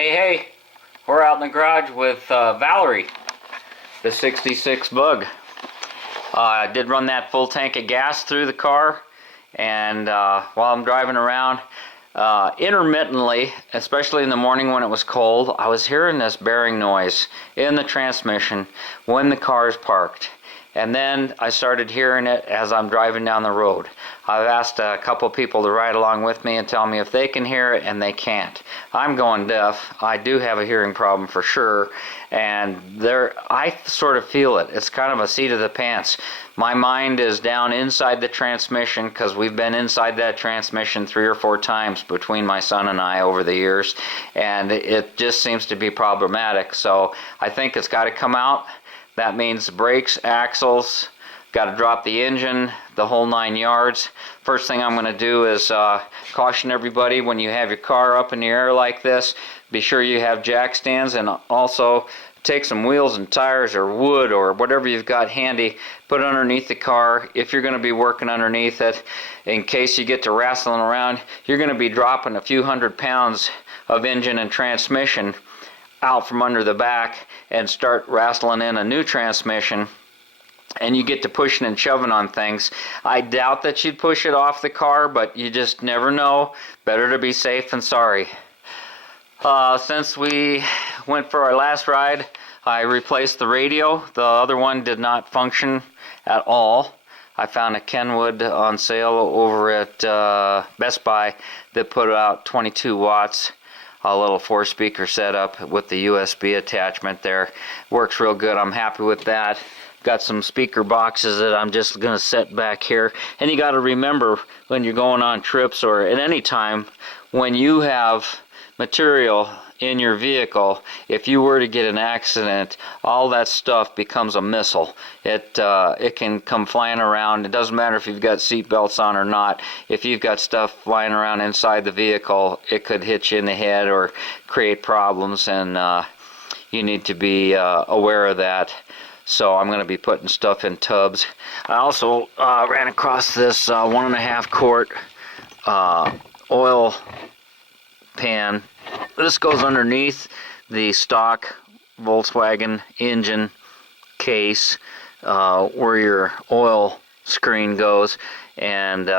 Hey, we're out in the garage with Valerie, the 66 Bug. I did run that full tank of gas through the car, and while I'm driving around, intermittently, especially in the morning when it was cold, I was hearing this bearing noise in the transmission when the car is parked. And then I started hearing it as I'm driving down the road. I've asked a couple people to ride along with me and tell me if they can hear it, and they can't. I'm going deaf. I do have a hearing problem for sure, and I sort of feel it. It's kind of a seat of the pants. My mind is down inside the transmission because we've been inside that transmission 3 or 4 times between my son and I over the years, and it just seems to be problematic. So I think it's got to come out. That means brakes, axles, got to drop the engine, the whole 9 yards. First thing I'm going to do is caution everybody, when you have your car up in the air like this, be sure you have jack stands, and also take some wheels and tires or wood or whatever you've got handy, put it underneath the car. If you're going to be working underneath it, in case you get to wrestling around, you're going to be dropping a few hundred pounds of engine and transmission out from under the back and start wrestling in a new transmission, and you get to pushing and shoving on things. I doubt that you'd push it off the car, but you just never know. Better to be safe than sorry. Since we went for our last ride, I replaced the radio. The other one did not function at all. I found a Kenwood on sale over at Best Buy that put out 22 watts. A little 4-speaker setup with the USB attachment there. Works real good. I'm happy with that. Got some speaker boxes that I'm just going to set back here. And you got to remember, when you're going on trips or at any time, when you have material in your vehicle, if you were to get an accident, all that stuff becomes a missile. It can come flying around. It doesn't matter if you've got seat belts on or not. If you've got stuff flying around inside the vehicle, it could hit you in the head or create problems, and you need to be aware of that. So I'm going to be putting stuff in tubs. I also ran across this 1.5 quart oil pan. This goes underneath the stock Volkswagen engine case where your oil screen goes, and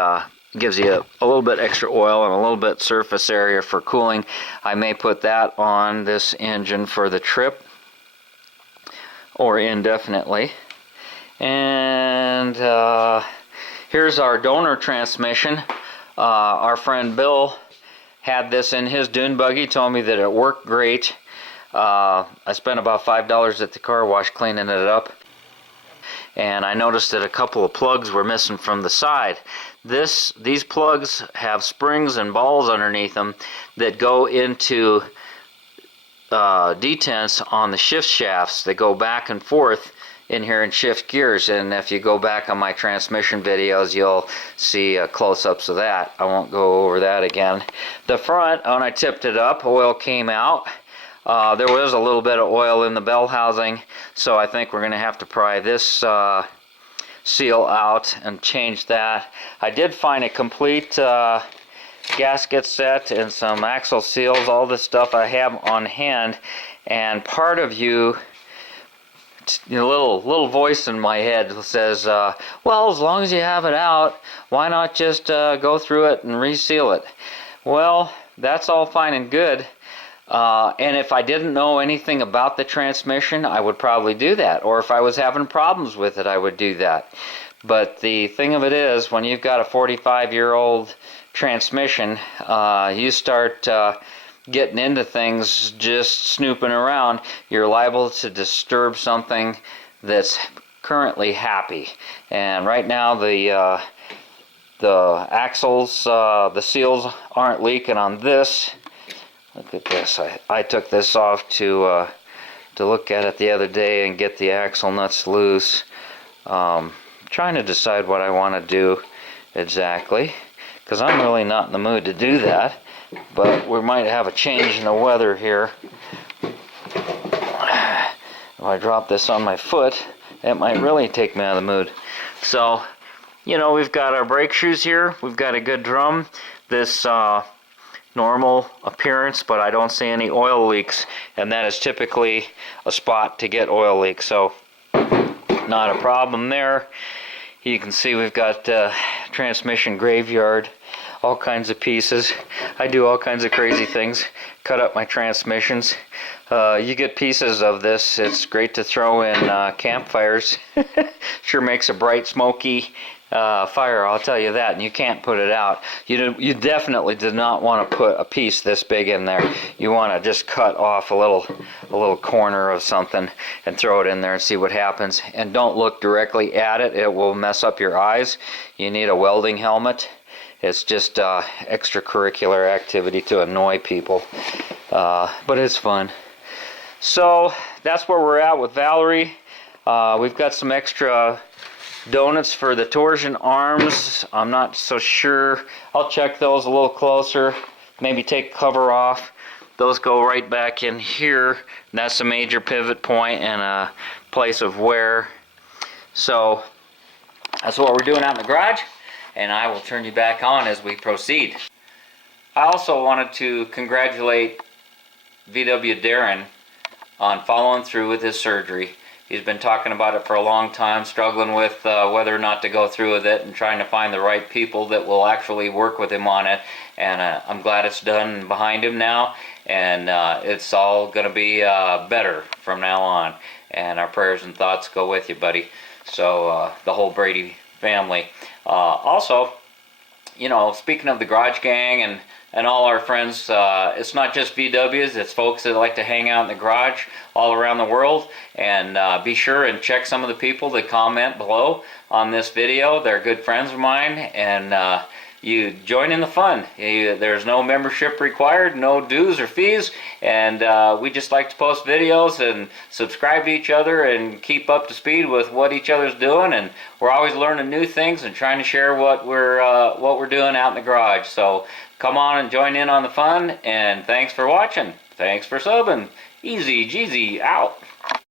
gives you a little bit extra oil and a little bit surface area for cooling. I may put that on this engine for the trip or indefinitely. And here's our donor transmission. Our friend Bill had this in his dune buggy, told me that it worked great. I spent about $5 at the car wash cleaning it up, and I noticed that a couple of plugs were missing from the side. These plugs have springs and balls underneath them that go into detents on the shift shafts that go back and forth in here and shift gears. And if you go back on my transmission videos, you'll see close-ups of that. I won't go over that again. The front, when I tipped it up, oil came out. There was a little bit of oil in the bell housing, so I think we're going to have to pry this seal out and change that. I did find a complete gasket set and some axle seals, all this stuff I have on hand. And part of you, a little voice in my head says, well, as long as you have it out, why not just go through it and reseal it? Well, that's all fine and good. And if I didn't know anything about the transmission, I would probably do that. Or if I was having problems with it, I would do that. But the thing of it is, when you've got a 45-year-old transmission, you start getting into things, just snooping around, you're liable to disturb something that's currently happy. And right now the axles, the seals aren't leaking on this. Look at this. I took this off to look at it the other day and get the axle nuts loose. Trying to decide what I want to do exactly, because I'm really not in the mood to do that. But we might have a change in the weather here. If I drop this on my foot, it might really take me out of the mood. So, you know, we've got our brake shoes here. We've got a good drum. This normal appearance, but I don't see any oil leaks, and that is typically a spot to get oil leaks, so not a problem there. You can see we've got transmission graveyard, all kinds of pieces. I do all kinds of crazy things, cut up my transmissions. You get pieces of this. It's great to throw in campfires. Sure makes a bright, smoky fire, I'll tell you that, and you can't put it out. You definitely do not want to put a piece this big in there. You want to just cut off a little corner of something and throw it in there and see what happens. And don't look directly at it. It will mess up your eyes. You need a welding helmet. It's just extracurricular activity to annoy people, but it's fun. So that's where we're at with Valerie. We've got some extra donuts for the torsion arms. I'm not so sure. I'll check those a little closer. Maybe take the cover off. Those go right back in here. That's a major pivot point and a place of wear. So that's what we're doing out in the garage, and I will turn you back on as we proceed. I also wanted to congratulate VW Darren on following through with his surgery. He's been talking about it for a long time, struggling with whether or not to go through with it and trying to find the right people that will actually work with him on it. And I'm glad it's done and behind him now, and it's all going to be better from now on. And our prayers and thoughts go with you, buddy. So the whole Brady family. Also, you know, speaking of the Garage Gang and all our friends, it's not just VWs, it's folks that like to hang out in the garage all around the world. And be sure and check some of the people that comment below on this video. They're good friends of mine, and you join in the fun. There's no membership required, no dues or fees, and we just like to post videos and subscribe to each other and keep up to speed with what each other's doing. And we're always learning new things and trying to share what we're doing out in the garage. So come on and join in on the fun, and thanks for watching. Thanks for subbing. TheEZGZ out.